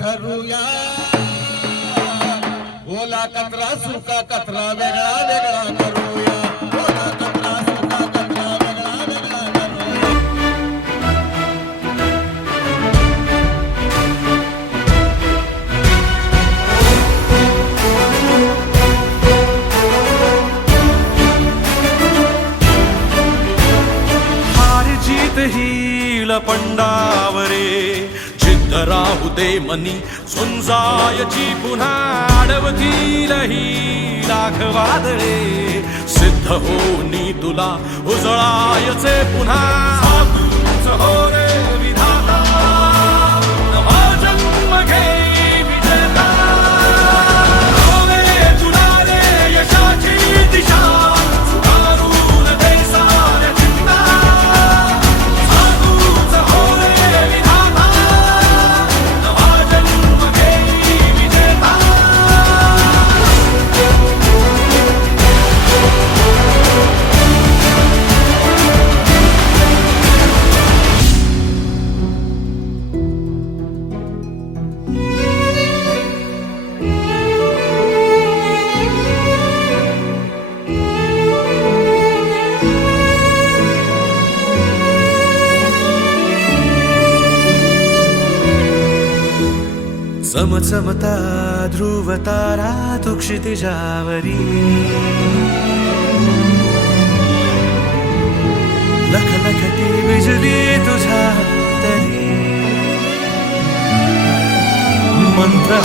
ठरूया. ओला कचरा सुका कचरा वेगळा वेगळा करूया. ओला कचरा सुका कचरा वेगळा वेगळा करूया. हार जीत ही लपंडावरे जिद्द राहू दे मनी सुंजायची पुन्हा अडवतील ही लाख वादळे सिद्ध होनी तुला उजळायचे पुन्हा. समचमता ध्रुवतारा तु क्षितिजावरी लख लखटी बिजली तुझ्या तरी। मंत्र